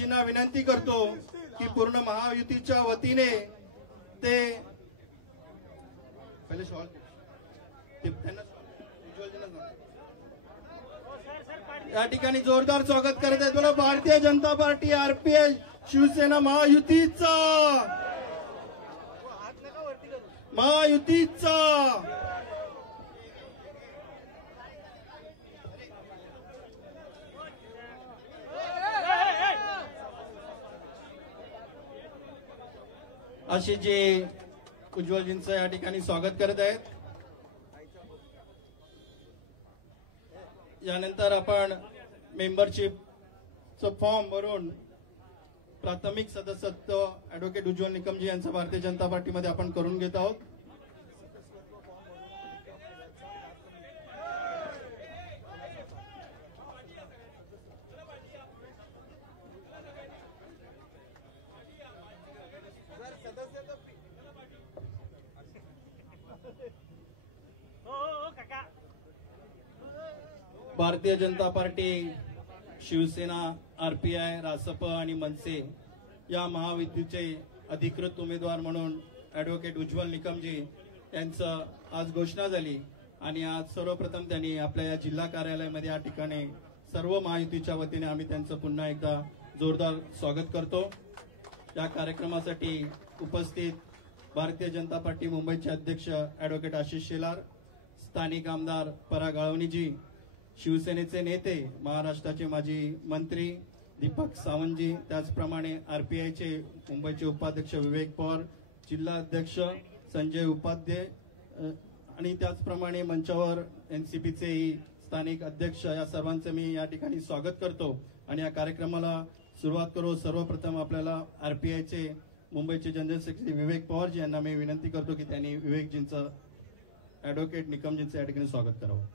विवेकजींना विनंती करतो की पूर्ण महायुतीच्या वतीने ते पहिले शॉल या ठिकाणी जोरदार स्वागत करत आहेत. बोला भारतीय जनता पार्टी, आरपीआय, शिवसेना महायुतीचा, महायुतीचा. असे जे उज्ज्वलजींचं या ठिकाणी स्वागत करत आहेत. यानंतर आपण मेंबरशिपचं फॉर्म भरून प्राथमिक सदस्यत्व ऍडव्होकेट उज्ज्वल निकमजी यांचं भारतीय जनता पार्टीमध्ये आपण करून घेत आहोत. भारतीय जनता पार्टी, शिवसेना, आरपीआय, रासप आणि मनसे या महायुतीचे अधिकृत उमेदवार म्हणून ऍडव्होकेट उज्ज्वल निकमजी यांचं आज घोषणा झाली आणि आज सर्वप्रथम त्यांनी आपल्या या जिल्हा कार्यालयामध्ये या ठिकाणी सर्व महायुतीच्या वतीने आम्ही त्यांचं पुन्हा एकदा जोरदार स्वागत करतो. या कार्यक्रमासाठी उपस्थित भारतीय जनता पार्टी मुंबईचे अध्यक्ष ऍडव्होकेट आशिष शेलार, स्थानिक आमदार पराग अळवणीजी, शिवसेनेचे नेते महाराष्ट्राचे माजी मंत्री दीपक सावंतजी, त्याचप्रमाणे आरपीआयचे मुंबईचे उपाध्यक्ष विवेक पवार, जिल्हा अध्यक्ष संजय उपाध्याय आणि त्याचप्रमाणे मंचावर एनसीपीचे स्थानिक अध्यक्ष, या सर्वांचं मी या ठिकाणी स्वागत करतो. आणि या कार्यक्रमाला सुरुवात करू. सर्वप्रथम आपल्याला आरपीआयचे मुंबईचे जनरल सेक्रेटरी विवेक पवारजी यांना मी विनंती करतो की त्यांनी विवेकजींचं, ऍडव्होकेट निकमजींचं या ठिकाणी स्वागत करावं.